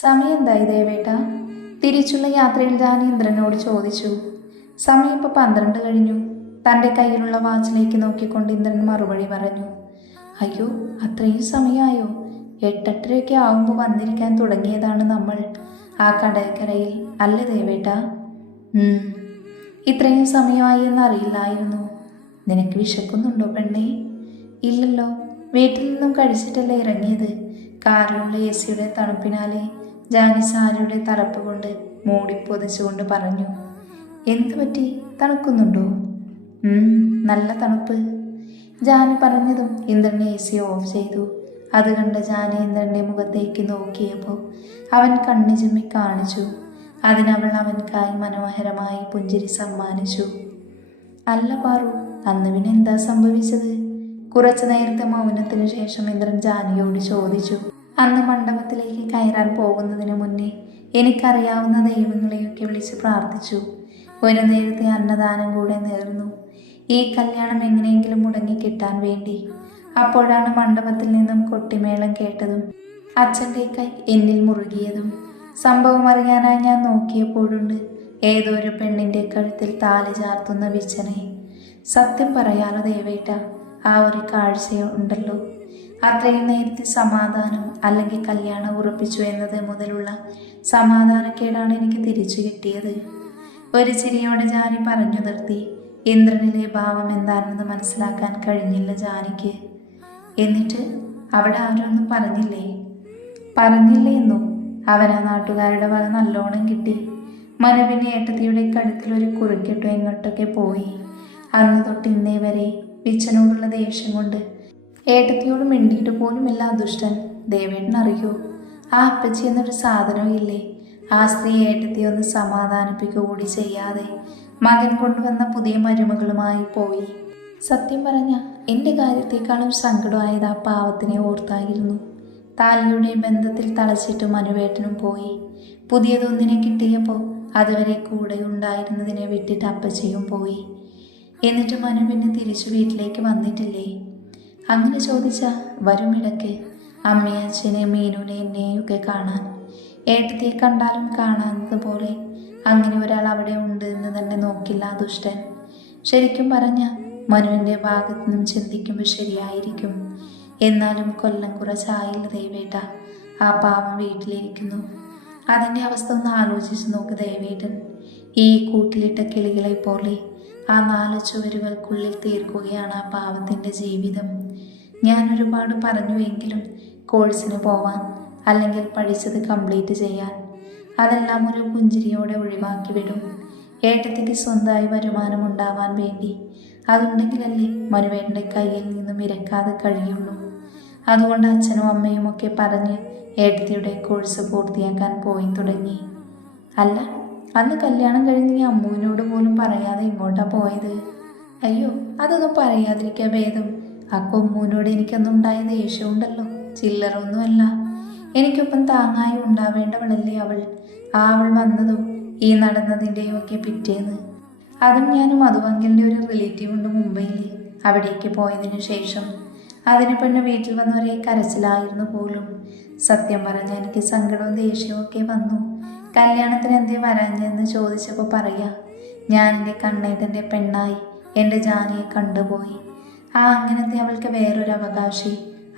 സമയം എന്തായി ദേവേട്ട? തിരിച്ചുള്ള യാത്രയിൽ ജാനി ഇന്ദ്രനോട് ചോദിച്ചു. സമയം ഇപ്പോൾ 12 കഴിഞ്ഞു. തൻ്റെ കയ്യിലുള്ള വാച്ചിലേക്ക് നോക്കിക്കൊണ്ട് ഇന്ദ്രൻ മറുപടി പറഞ്ഞു. അയ്യോ, അത്രയും സമയമായോ? 8:30 ആവുമ്പോൾ വന്നിരിക്കാൻ തുടങ്ങിയതാണ് നമ്മൾ ആ കടൽക്കരയിൽ, അല്ലേ ദേവേട്ട? ഇത്രയും സമയമായി എന്നറിയില്ലായിരുന്നു. നിനക്ക് വിശക്കുന്നുണ്ടോ പെണ്ണേ? ഇല്ലല്ലോ, വീട്ടിൽ നിന്നും കഴിച്ചിട്ടല്ലേ ഇറങ്ങിയത്. കാറിലുള്ള എസിയുടെ തണുപ്പിനാലെ ജാനി സാരിയുടെ തലപ്പ് കൊണ്ട് മൂടിപ്പൊതിച്ചുകൊണ്ട് പറഞ്ഞു. എന്തു പറ്റി, തണുക്കുന്നുണ്ടോ? നല്ല തണുപ്പ്. ജാനി പറഞ്ഞതും ഇന്ദ്രൻ എസി ഓഫ് ചെയ്തു. അത് കണ്ട ജാനി ഇന്ദ്രൻ്റെ മുഖത്തേക്ക് നോക്കിയപ്പോൾ അവൻ കണ്ണു ചിമ്മി കാണിച്ചു. അതിനവൾ അവൻക്കായി മനോഹരമായി പുഞ്ചിരി സമ്മാനിച്ചു. അല്ല പാറു, അന്ന് പിന്നെ എന്താ സംഭവിച്ചത്? കുറച്ചു നേരത്തെ മൗനത്തിനു ശേഷം ഇന്ദ്രൻ ജാനിയോട് ചോദിച്ചു. അന്ന് മണ്ഡപത്തിലേക്ക് കയറാൻ പോകുന്നതിന് മുന്നേ എനിക്കറിയാവുന്ന ദൈവങ്ങളെയൊക്കെ വിളിച്ച് പ്രാർത്ഥിച്ചു. ഒരു നേരത്തെ അന്നദാനം കൂടെ നേർന്നു, ഈ കല്യാണം എങ്ങനെയെങ്കിലും മുടങ്ങിക്കിട്ടാൻ വേണ്ടി. അപ്പോഴാണ് മണ്ഡപത്തിൽ നിന്നും കൊട്ടിമേളം കേട്ടതും അച്ഛൻ്റെ കൈ എന്നിൽ മുറുകിയതും. സംഭവം അറിയാനായി ഞാൻ നോക്കിയപ്പോഴുണ്ട് ഏതോ ഒരു പെണ്ണിൻ്റെ കഴുത്തിൽ താലി ചാർത്തുന്ന വിച്ചനെ. സത്യം പറയാലോ ദേവേട്ട, ആ ഒരു കാഴ്ചയുണ്ടല്ലോ, അത്രയും നേരത്തെ സമാധാനം അല്ലെങ്കിൽ കല്യാണം ഉറപ്പിച്ചു എന്നത് മുതലുള്ള സമാധാനക്കേടാണ് എനിക്ക് തിരിച്ചു കിട്ടിയത്. ഒരു ചിരിയോടെ ജാനി പറഞ്ഞു നിർത്തി. ഇന്ദ്രനിലെ ഭാവം എന്താണെന്ന് മനസ്സിലാക്കാൻ കഴിഞ്ഞില്ല ജാനിക്ക്. എന്നിട്ട് അവിടെ ആരൊന്നും പറഞ്ഞില്ലേ എന്നോ? അവനാ നാട്ടുകാരുടെ വക നല്ലോണം കിട്ടി. മനുവിൻ്റെ ഏട്ടത്തിയുടെ കഴുത്തിൽ ഒരു കുറുക്കിട്ടു എങ്ങോട്ടൊക്കെ പോയി. അന്ന് തൊട്ട് ഇന്നേ വരെ വിച്ചനോടുള്ള ദേഷ്യം കൊണ്ട് ഏട്ടത്തിയോട് മിണ്ടിയിട്ട് പോലുമില്ല ദുഷ്ടൻ. ദേവേട്ടൻ അറിയോ, ആ അപ്പച്ചി എന്നൊരു സാധനവും ഇല്ലേ? ആ സ്ത്രീ ഏട്ടത്തിയെ ഒന്ന് സമാധാനിപ്പിക്കുക കൂടി ചെയ്യാതെ മകൻ കൊണ്ടുവന്ന പുതിയ മരുമകളുമായി പോയി. സത്യം പറഞ്ഞ എൻ്റെ കാര്യത്തെക്കാളും സങ്കടമായത് ആ പാവത്തിനെ ഓർത്തായിരുന്നു. താലിയുടെ ബന്ധത്തിൽ തളച്ചിട്ട് മനുവേട്ടനും പോയി. പുതിയതൊന്നിനെ കിട്ടിയപ്പോൾ അതുവരെ കൂടെ ഉണ്ടായിരുന്നതിനെ വിട്ടിട്ട് അപ്പച്ചയും പോയി. എന്നിട്ട് മനു പിന്നെ തിരിച്ചു വീട്ടിലേക്ക് വന്നിട്ടില്ലേ? അങ്ങനെ ചോദിച്ചാൽ വരും ഇടയ്ക്ക്. അമ്മയെ, അച്ഛനെ, മീനുനെ, എന്നെയൊക്കെ കാണാൻ. ഏട്ടത്തിയെ കണ്ടാലും കാണാത്തതുപോലെ അങ്ങനെ ഒരാൾ അവിടെ ഉണ്ട് എന്ന് തന്നെ നോക്കില്ല ദുഷ്ടൻ. ശരിക്കും പറഞ്ഞ മനുവിൻ്റെ ഭാഗത്തു നിന്നും ചിന്തിക്കുമ്പോൾ ശരിയായിരിക്കും. എന്നാലും കൊല്ലം കുറച്ചായില്ല ദേവേട്ട, ആ പാവം വീട്ടിലിരിക്കുന്നു. അതിൻ്റെ അവസ്ഥ ഒന്ന് ആലോചിച്ച് നോക്ക് ദേവേട്ടൻ. ഈ കൂട്ടിലിട്ട കിളികളെ പോലെ ആ 4 ചുവരുകൾക്കുള്ളിൽ തീർക്കുകയാണ് ആ പാവത്തിൻ്റെ ജീവിതം. ഞാൻ ഒരുപാട് പറഞ്ഞുവെങ്കിലും കോഴ്സിന് പോവാൻ, അല്ലെങ്കിൽ പഠിച്ചത് കംപ്ലീറ്റ് ചെയ്യാൻ, അതെല്ലാം ഒരു പുഞ്ചിരിയോടെ ഒഴിവാക്കി വിടും. ഏട്ടത്തിക്ക് സ്വന്തമായി വരുമാനം ഉണ്ടാവാൻ വേണ്ടി. അതുണ്ടെങ്കിലല്ലേ മനുവേട്ടൻ്റെ കയ്യിൽ നിന്നും ഇരക്കാതെ കഴിയുള്ളൂ. അതുകൊണ്ട് അച്ഛനും അമ്മയും ഒക്കെ പറഞ്ഞ് ഏട്ടത്തിയുടെ കോഴ്സ് പൂർത്തിയാക്കാൻ പോയി തുടങ്ങി. അല്ല, അന്ന് കല്യാണം കഴിഞ്ഞ് ഈ അമ്മുവിനോട് പോലും പറയാതെ ഇങ്ങോട്ടാ പോയത്. അയ്യോ, അതൊന്നും പറയാതിരിക്കുക ഭേദം. ആ കൊമ്മൂനോട് എനിക്കൊന്നുണ്ടായ ദേഷ്യമുണ്ടല്ലോ, ചില്ലറൊന്നുമല്ല. എനിക്കൊപ്പം താങ്ങായി ഉണ്ടാവേണ്ടവളല്ലേ അവൾ. അവൾ വന്നതും ഈ നടന്നതിൻ്റെയും ഒക്കെ പിറ്റേന്ന്. അതും ഞാനും മധുവങ്കലിൻ്റെ ഒരു റിലേറ്റീവ് ഉണ്ട് മുംബൈയിൽ. അവിടേക്ക് പോയതിനു ശേഷം അതിന് പെണ്ണ് വീട്ടിൽ വന്ന ഒരേ കരച്ചിലായിരുന്നു പോലും. സത്യം പറഞ്ഞാൽ എനിക്ക് സങ്കടവും ദേഷ്യവും ഒക്കെ വന്നു. കല്യാണത്തിന് എന്തേ വരാഞ്ഞെന്ന് ചോദിച്ചപ്പോൾ പറയാ, ഞാൻ എൻ്റെ കണ്ണേട്ടൻ്റെ പെണ്ണായി എൻ്റെ ജാനിയെ കണ്ടുപോയി. അങ്ങനത്തെ അവൾക്ക് വേറൊരു അവകാശി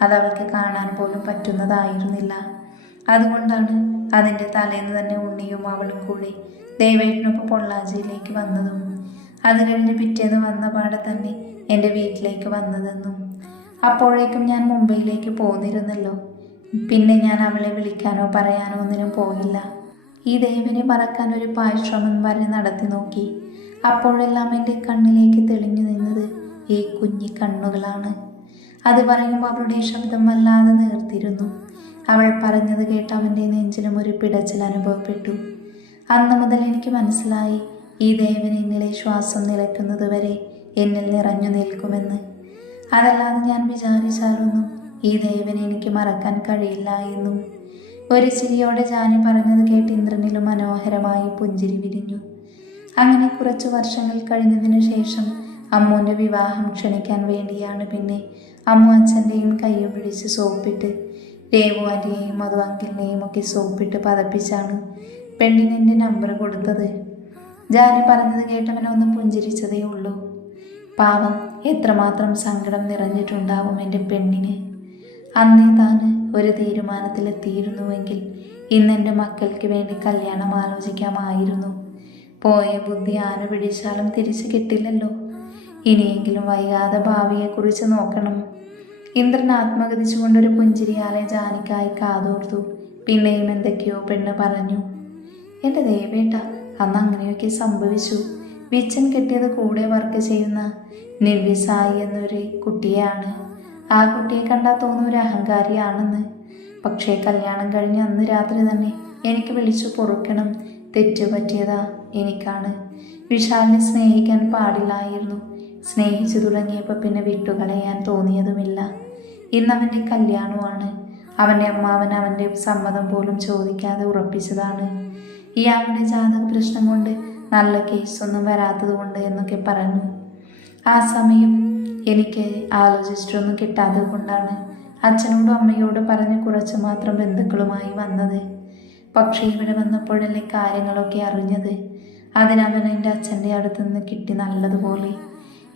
അതവൾക്ക് കാണാൻ പോലും പറ്റുന്നതായിരുന്നില്ല. അതുകൊണ്ടാണ് അതിൻ്റെ തലേന്ന് തന്നെ ഉണ്ണിയും അവളും കൂടി ദേവേട്ടനൊപ്പം പൊള്ളാച്ചിയിലേക്ക് വന്നതും അത് കഴിഞ്ഞ് പിറ്റേന്ന് വന്ന പാടെ തന്നെ എൻ്റെ വീട്ടിലേക്ക് വന്നതെന്നും. അപ്പോഴേക്കും ഞാൻ മുംബൈയിലേക്ക് പോന്നിരുന്നല്ലോ. പിന്നെ ഞാൻ അവളെ വിളിക്കാനോ പറയാനോ ഒന്നിനും പോയില്ല. ഈ ദേവനെ മറക്കാൻ ഒരു പാഴ്ശ്രമം വരെ നടത്തി നോക്കി. അപ്പോഴെല്ലാം എൻ്റെ കണ്ണിലേക്ക് തെളിഞ്ഞു നിന്നത് ഈ കുഞ്ഞി കണ്ണുകളാണ്. അത് പറയുമ്പോൾ അവളുടെ ശബ്ദം വല്ലാതെ നേർത്തിരുന്നു. അവൾ പറഞ്ഞത് കേട്ട് അവൻ്റെ നെഞ്ചിലും ഒരു പിടച്ചിൽ അനുഭവപ്പെട്ടു. അന്ന് മുതൽ എനിക്ക് മനസ്സിലായി, ഈ ദേവൻ എന്നിലെ ശ്വാസം നിലയ്ക്കുന്നത് വരെ എന്നിൽ നിറഞ്ഞു നിൽക്കുമെന്ന്. അതല്ലാതെ ഞാൻ വിചാരിച്ചാലൊന്നും ഈ ദേവനെ എനിക്ക് മറക്കാൻ കഴിയില്ല എന്നും. ഒരു ചിരിയോടെ ജാനി പറഞ്ഞത് കേട്ട് ഇന്ദ്രനിലും മനോഹരമായി പുഞ്ചിരി വിരിഞ്ഞു. അങ്ങനെ കുറച്ചു വർഷങ്ങൾ കഴിഞ്ഞതിനു ശേഷം അമ്മുവിൻ്റെ വിവാഹം ക്ഷണിക്കാൻ വേണ്ടിയാണ് പിന്നെ അമ്മു അച്ഛൻ്റെയും കൈയും പിടിച്ച് സോപ്പിട്ട് രേവു ആൻറ്റിയെയും മധു അങ്കിളിനെയും ഒക്കെ സോപ്പിട്ട് പതപ്പിച്ചാണ് പെണ്ണിന് എൻ്റെ നമ്പർ കൊടുത്തത്. ജാനി പറഞ്ഞത് കേട്ടവനൊന്ന് പുഞ്ചിരിച്ചതേ ഉള്ളൂ. പാവം, എത്രമാത്രം സങ്കടം നിറഞ്ഞിട്ടുണ്ടാവും എൻ്റെ പെണ്ണിന്. അന്നേ താന് ഒരു തീരുമാനത്തിലെത്തിയിരുന്നുവെങ്കിൽ ഇന്നെൻ്റെ മക്കൾക്ക് വേണ്ടി കല്യാണം ആലോചിക്കാമായിരുന്നു. പോയ ബുദ്ധി ആന പിടിച്ചാലും തിരിച്ചു കിട്ടില്ലല്ലോ. ഇനിയെങ്കിലും വൈകാതെ ഭാവിയെക്കുറിച്ച് നോക്കണം. ഇന്ദ്രൻ ആത്മഗതിച്ചുകൊണ്ടൊരു പുഞ്ചിരിയാലെ ജാനിക്കായി കാതോർത്തു. പിന്നെയും എന്തൊക്കെയോ പെണ്ണ് പറഞ്ഞു. എൻ്റെ ദേവേട്ട, അന്ന് അങ്ങനെയൊക്കെ സംഭവിച്ചു. വിച്ചൻ കെട്ടിയത് കൂടെ വർക്ക് ചെയ്യുന്ന നിവ്യസായി എന്നൊരു കുട്ടിയാണ്. ആ കുട്ടിയെ കണ്ടാൽ തോന്നുന്ന ഒരു അഹങ്കാരിയാണെന്ന്. പക്ഷേ കല്യാണം കഴിഞ്ഞ് അന്ന് രാത്രി തന്നെ എനിക്ക് വിളിച്ചു പൊറുക്കണം. തെറ്റു പറ്റിയതാ എനിക്കാണ്. വിശാലിനെ സ്നേഹിക്കാൻ പാടില്ലായിരുന്നു. സ്നേഹിച്ചു തുടങ്ങിയപ്പോൾ പിന്നെ വിട്ടുകളയാൻ തോന്നിയതുമില്ല. ഇന്നവൻ്റെ കല്യാണമാണ്. അവൻ്റെ അമ്മാവൻ അവൻ്റെ സമ്മതം പോലും ചോദിക്കാതെ ഉറപ്പിച്ചതാണ്. ഇയാളുടെ ജാതക പ്രശ്നം കൊണ്ട് നല്ല കേസൊന്നും വരാത്തത് കൊണ്ട് എന്നൊക്കെ പറഞ്ഞു. ആ സമയം എനിക്ക് ആലോചിച്ചിട്ടൊന്നും കിട്ടാത്തത് കൊണ്ടാണ് അച്ഛനോടും അമ്മയോടും പറഞ്ഞ് കുറച്ച് മാത്രം ബന്ധുക്കളുമായി വന്നത്. പക്ഷേ ഇവിടെ വന്നപ്പോഴല്ലേ കാര്യങ്ങളൊക്കെ അറിഞ്ഞത്. അതിനവൻ എൻ്റെ അച്ഛൻ്റെ അടുത്തുനിന്ന് കിട്ടി നല്ലതുപോലെ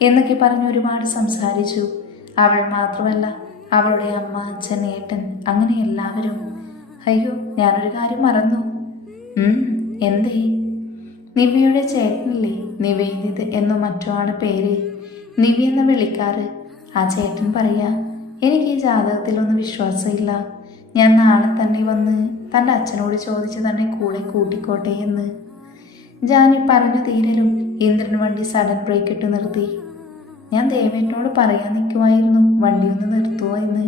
എന്നൊക്കെ പറഞ്ഞ് ഒരുപാട് സംസാരിച്ചു. അവൾ മാത്രമല്ല, അവളുടെ അമ്മ, അച്ഛൻ, ഏട്ടൻ, അങ്ങനെ എല്ലാവരും. അയ്യോ, ഞാനൊരു കാര്യം മറന്നു. എന്തേ? നിവ്യയുടെ ചേട്ടനില്ലേ, നിവേദിത് എന്നോ മറ്റോ ആണ് പേര്. നിവ്യ എന്ന് വിളിക്കാറ്. ആ ചേട്ടൻ പറയാ, എനിക്ക് ഈ ജാതകത്തിലൊന്നും വിശ്വാസമില്ല. ഞാൻ നാളെ തന്നെ വന്ന് തൻ്റെ അച്ഛനോട് ചോദിച്ച് തന്നെ കൂടെ കൂട്ടിക്കോട്ടെ എന്ന്. ജാനി പറഞ്ഞു തീരലും ഇന്ദ്രൻ വണ്ടി സഡൻ ബ്രേക്ക് ഇട്ട് നിർത്തി. ഞാൻ ദേവേട്ടനോട് പറയാൻ നിൽക്കുമായിരുന്നു വണ്ടി ഒന്ന് നിർത്തുമോ എന്ന്.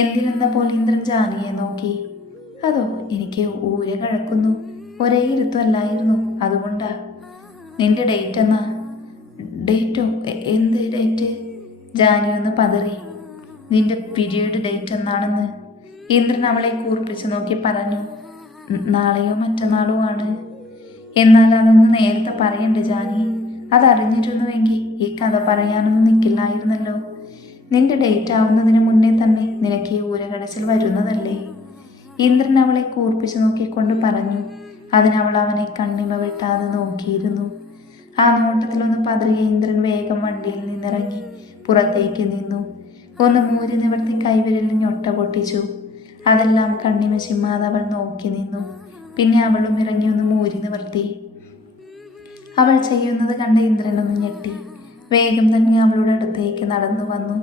എന്തിനെന്ന പോലെ ഇന്ദ്രൻ ജാനിയെ നോക്കി. അതോ, എനിക്ക് ഊര കഴക്കുന്നു. ഒരേ ഇരുത്തമല്ലായിരുന്നു, അതുകൊണ്ടാ. നിന്റെ ഡേറ്റ് എന്നാ? ഡേറ്റോ? എന്ത് ഡേറ്റ്? ജാനി ഒന്ന് പതറി. നിന്റെ പീരീഡ് ഡേറ്റ് എന്നാണെന്ന്. ഇന്ദ്രൻ അവളെ കൂർപ്പിച്ച് നോക്കി പറഞ്ഞു. നാളെയോ മറ്റന്നാളോ ആണ്. എന്നാൽ അതൊന്ന് നേരത്തെ പറയണ്ടേ ജാനി? അതറിഞ്ഞിരുന്നുവെങ്കിൽ ഈ കഥ പറയാനൊന്നും നിൽക്കില്ലായിരുന്നല്ലോ. നിന്റെ ഡേറ്റ് ആവുന്നതിന് മുന്നേ തന്നെ നിനക്ക് ഈ ഊരകടച്ചിൽ വരുന്നതല്ലേ? ഇന്ദ്രൻ അവളെ കൂർപ്പിച്ച് നോക്കിക്കൊണ്ട് പറഞ്ഞു. അതിനവൾ അവനെ കണ്ണിമ വെട്ടാതെ നോക്കിയിരുന്നു. ആ നോട്ടത്തിലൊന്ന് പതറിയ ഇന്ദ്രൻ വേഗം വണ്ടിയിൽ നിന്നിറങ്ങി പുറത്തേക്ക് നിന്നു. ഒന്ന് മൂരി നിവർത്തി കൈവിരലിൽ ഞൊട്ട പൊട്ടിച്ചു. അതെല്ലാം കണ്ണിമ ചിമ്മാതെ അവൾ നോക്കി നിന്നു. പിന്നെ അവളും ഇറങ്ങി ഒന്ന് മൂരി നിവർത്തി. അവൾ ചെയ്യുന്നത് കണ്ട് ഇന്ദ്രനൊന്ന് ഞെട്ടി. വേഗം തന്നെ അവളുടെ അടുത്തേക്ക് നടന്നു വന്നു.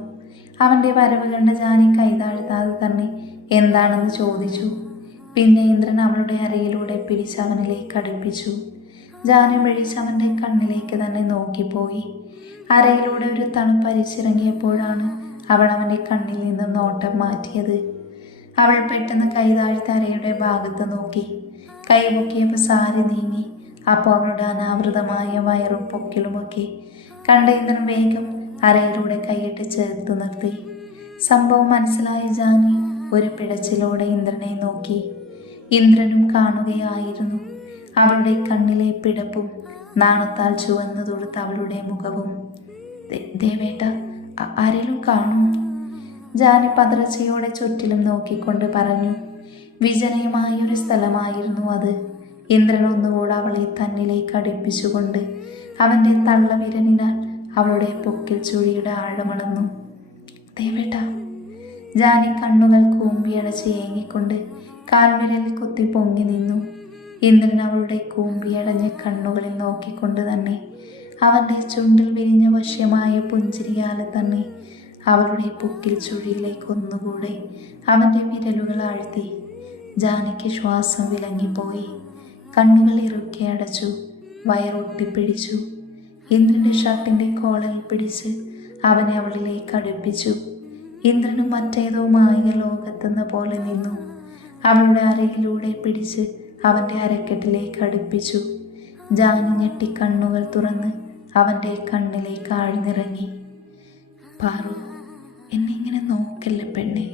അവൻ്റെ വരവ് കണ്ട ജാനി കൈതാഴ്ത്താതെ തന്നെ എന്താണെന്ന് ചോദിച്ചു. പിന്നെ ഇന്ദ്രൻ അവളുടെ അരയിലൂടെ പിടിച്ച് അവനിലേക്ക് അടുപ്പിച്ചു. ജാനി മിഴിച്ച് അവൻ്റെ കണ്ണിലേക്ക് തന്നെ നോക്കിപ്പോയി. അരയിലൂടെ ഒരു തണുപ്പരിച്ചിറങ്ങിയപ്പോഴാണ് അവൾ അവൻ്റെ കണ്ണിൽ നിന്ന് നോട്ടം മാറ്റിയത്. അവൾ പെട്ടെന്ന് കൈതാഴ്ത്ത അരയുടെ ഭാഗത്ത് നോക്കി. കൈ പൊക്കിയപ്പോൾ സാരി നീങ്ങി. അപ്പോൾ അവളുടെ അനാവൃതമായ വയറും പൊക്കിലുമൊക്കെ കണ്ട ഇന്ദ്രൻ വേഗം അരയിലൂടെ കൈയിട്ട് ചേർത്ത് നിർത്തി. സംഭവം മനസ്സിലായ ജാനി ഒരു പിടച്ചിലോടെ ഇന്ദ്രനെ നോക്കി. ഇന്ദ്രനും കാണുകയായിരുന്നു. അവളുടെ കണ്ണിലെ പിടപ്പും നാണത്താൽ ചുവന്നു തൊടുത്ത അവളുടെ മുഖവും. ദേവേട്ട, ആരെങ്കിലും കാണും? ജാനി പതർച്ചയോടെ ചുറ്റിലും നോക്കിക്കൊണ്ട് പറഞ്ഞു. വിജനമായൊരു സ്ഥലമായിരുന്നു അത്. ഇന്ദ്രൻ ഒന്നുകൂടെ അവളെ തന്നിലേക്ക് അടുപ്പിച്ചുകൊണ്ട് അവൻ്റെ തള്ളവിരലിനാൽ അവളുടെ പൊക്കിൽ ചുഴിയുടെ ആഴമളന്നു. ദേവേട്ട. ജാനി കണ്ണുകൾ കൂമ്പിയടച്ച് ഏങ്ങിക്കൊണ്ട് കാൽവിരലിൽ കുത്തി പൊങ്ങി നിന്നു. ഇന്ദ്രൻ അവളുടെ കൂമ്പിയടഞ്ഞ കണ്ണുകളിൽ നോക്കിക്കൊണ്ട് തന്നെ അവൻ്റെ ചുണ്ടിൽ വിരിഞ്ഞ വശ്യമായ പുഞ്ചിരിയാലെ തന്നെ അവളുടെ പൊക്കിൽ ചുഴിയിലേക്ക് ഒന്നുകൂടെ അവൻ്റെ വിരലുകൾ ആഴ്ത്തി. ജാനിക്ക് ശ്വാസം വിലങ്ങിപ്പോയി. കണ്ണുകൾ ഇറുക്കി അടച്ചു. വയറൊട്ടിപ്പിടിച്ചു. ഇന്ദ്രൻ്റെ ഷർട്ടിൻ്റെ കോളൽ പിടിച്ച് അവനെ അവളിലേക്ക് അടുപ്പിച്ചു. ഇന്ദ്രനും മറ്റേതോ മായ ലോകത്തെന്ന പോലെ നിന്നു. അവളുടെ അരയിലൂടെ പിടിച്ച് അവൻ്റെ അരക്കെട്ടിലേക്ക് അടുപ്പിച്ചു. ജാനി ഞെട്ടി കണ്ണുകൾ തുറന്ന് അവൻ്റെ കണ്ണിലേക്ക് ആഴ്ന്നിറങ്ങി. പാറു, എന്നെ ഇങ്ങനെ നോക്കല്ലേ പെണ്ണെ.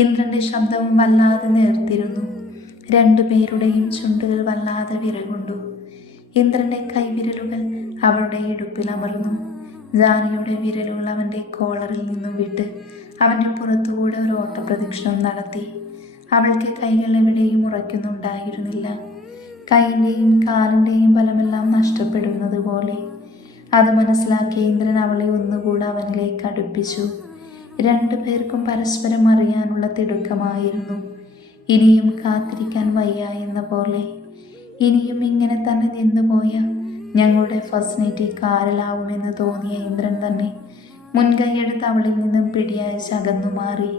ഇന്ദ്രൻ്റെ ശബ്ദവും വല്ലാതെ നേർത്തിരുന്നു. രണ്ടുപേരുടെയും ചുണ്ടുകൾ വല്ലാതെ വിറകൊണ്ടു. ഇന്ദ്രൻ്റെ കൈവിരലുകൾ അവളുടെ ഇടുപ്പിൽ അമർന്നു. ജാനിയുടെ വിരലുകൾ അവൻ്റെ കോളറിൽ നിന്നും വിട്ട് അവൻ്റെ പുറത്തുകൂടെ ഒരു ഓട്ടപ്രദക്ഷിണം നടത്തി. അവൾക്ക് കൈകൾ എവിടെയും ഉറയ്ക്കുന്നുണ്ടായിരുന്നില്ല. കൈയിൻ്റെയും കാലിൻ്റെയും ബലമെല്ലാം നഷ്ടപ്പെടുന്നത് പോലെ. അത് മനസ്സിലാക്കിയ ഇന്ദ്രൻ അവളെ ഒന്നുകൂടെ അവനിലേക്ക് അടുപ്പിച്ചു. രണ്ടുപേർക്കും പരസ്പരം അറിയാനുള്ള തിടുക്കമായിരുന്നു. ഇനിയും കാത്തിരിക്കാൻ വയ്യ എന്ന പോലെ. ഇനിയും ഇങ്ങനെ തന്നെ നിന്നുപോയ ഞങ്ങളുടെ ഫസ്റ്റ് നൈറ്റ് ഈ കാറിലാവുമെന്ന് തോന്നിയ ഇന്ദ്രൻ തന്നെ മുൻകൈയെടുത്ത് അവളിൽ നിന്നും പിടിയയച്ച് അകന്നു മാറി.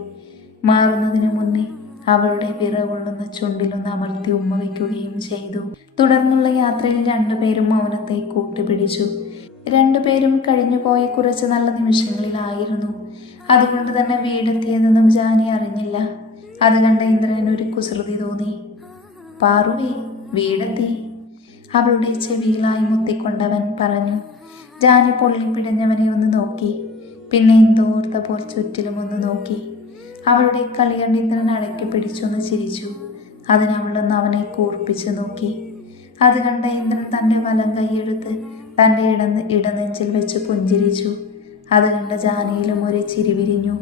മാറുന്നതിന് മുന്നേ അവളുടെ വിറകൊള്ളുന്ന ചുണ്ടിലൊന്ന് അമർത്തി ഉമ്മ വയ്ക്കുകയും ചെയ്തു. തുടർന്നുള്ള യാത്രയിൽ രണ്ടുപേരും മൗനത്തെ കൂട്ടുപിടിച്ചു. രണ്ടുപേരും കഴിഞ്ഞുപോയ കുറച്ച് നല്ല നിമിഷങ്ങളിലായിരുന്നു. അതുകൊണ്ട് തന്നെ വീടെത്തിയതെന്നും ജാനി അറിഞ്ഞില്ല. അത് കണ്ട ഇന്ദ്രൻ ഒരു കുസൃതി തോന്നി. പാറുവേ, വീടെത്തി, അവളുടെ ചെവിയിലായി മുത്തിക്കൊണ്ടവൻ പറഞ്ഞു. ജാനി പൊള്ളിപ്പിടഞ്ഞവനെ ഒന്ന് നോക്കി. പിന്നെ എന്തോർത്ത പോൽ ചുറ്റിലും ഒന്ന് നോക്കി. അവളുടെ കളി കണ്ട് ഇന്ദ്രൻ അടക്കി പിടിച്ചൊന്ന് ചിരിച്ചു. അതിനവളൊന്ന് അവനെ കൂർപ്പിച്ച് നോക്കി. അത് കണ്ട ഇന്ദ്രൻ തൻ്റെ വലം കൈയെടുത്ത് തൻ്റെ ഇടനെഞ്ചിൽ വെച്ച് പുഞ്ചിരിച്ചു. അത് കണ്ട ജാനിയിലും ഒരു ചിരി വിരിഞ്ഞു.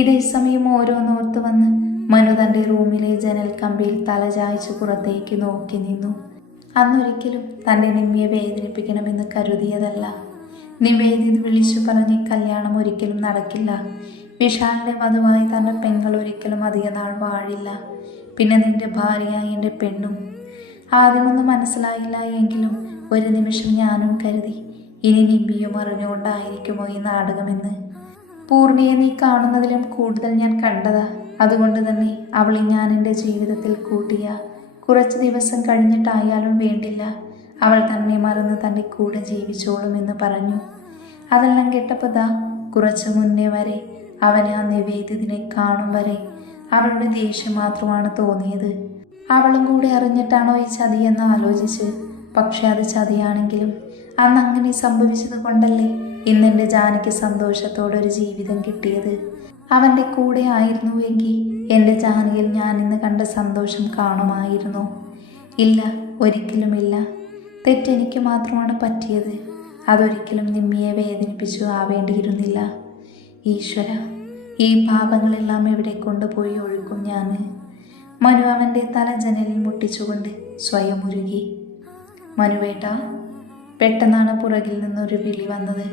ഇതേ സമയം ഓരോന്നോർത്ത് വന്ന് മനു തൻ്റെ റൂമിലെ ജനൽ കമ്പിയിൽ തലചായ്ച്ച് പുറത്തേക്ക് നോക്കി നിന്നു. അന്നൊരിക്കലും തൻ്റെ നിമ്മിയെ വേദനിപ്പിക്കണമെന്ന് കരുതിയതല്ല. നിവേദിത് വിളിച്ചു പറഞ്ഞ് കല്യാണം ഒരിക്കലും നടക്കില്ല. വിശാലിൻ്റെ വധുവായി തൻ്റെ പെങ്ങൾ ഒരിക്കലും അധിക നാൾ വാഴില്ല. പിന്നെ നിന്റെ ഭാര്യയായി എൻ്റെ പെണ്ണും. ആദ്യമൊന്നും മനസ്സിലായില്ല എങ്കിലും ഒരു നിമിഷം ഞാനും കരുതി ഇനി നിമ്മിയും അറിഞ്ഞുകൊണ്ടായിരിക്കുമോ ഈ നാടകമെന്ന്. പൂർണിയെ നീ കാണുന്നതിലും കൂടുതൽ ഞാൻ കണ്ടതാ. അതുകൊണ്ട് തന്നെ അവളെ ഞാൻ എൻ്റെ ജീവിതത്തിൽ കൂട്ടിയ. കുറച്ച് ദിവസം കഴിഞ്ഞിട്ടായാലും വേണ്ടില്ല, അവൾ തന്നെ മറന്ന് തൻ്റെ കൂടെ ജീവിച്ചോളുമെന്ന് പറഞ്ഞു. അതെല്ലാം കേട്ടപ്പോൾ ദാ കുറച്ച് മുന്നേ വരെ അവന് ആ നിവേദിതിനെ കാണും വരെ അവളുടെ ദേഷ്യം മാത്രമാണ് തോന്നിയത്. അവളും കൂടെ അറിഞ്ഞിട്ടാണോ ഈ ചതിയെന്ന് ആലോചിച്ച്. പക്ഷെ അത് ചതിയാണെങ്കിലും അന്ന് അങ്ങനെ സംഭവിച്ചത് കൊണ്ടല്ലേ ഇന്നെൻ്റെ ജാനിക്ക് സന്തോഷത്തോടൊരു ജീവിതം കിട്ടിയത്. അവൻ്റെ കൂടെ ആയിരുന്നുവെങ്കിൽ എൻ്റെ ജാനിയിൽ ഞാൻ ഇന്ന് കണ്ട സന്തോഷം കാണുമായിരുന്നു. ഇല്ല, ഒരിക്കലുമില്ല. തെറ്റെനിക്ക് മാത്രമാണ് പറ്റിയത്. അതൊരിക്കലും നിമ്മിയെ വേദനിപ്പിച്ചു ആവേണ്ടിയിരുന്നില്ല. ഈശ്വര, ഈ പാപങ്ങളെല്ലാം എവിടെ കൊണ്ടുപോയി ഒഴുക്കും ഞാൻ. മനു അവൻ്റെ തല ജനലിൽ മുട്ടിച്ചുകൊണ്ട് സ്വയം ഉരുകി. മനുവേട്ട, പെട്ടെന്നാണ് പുറകിൽ നിന്നൊരു വിളി വന്നത്.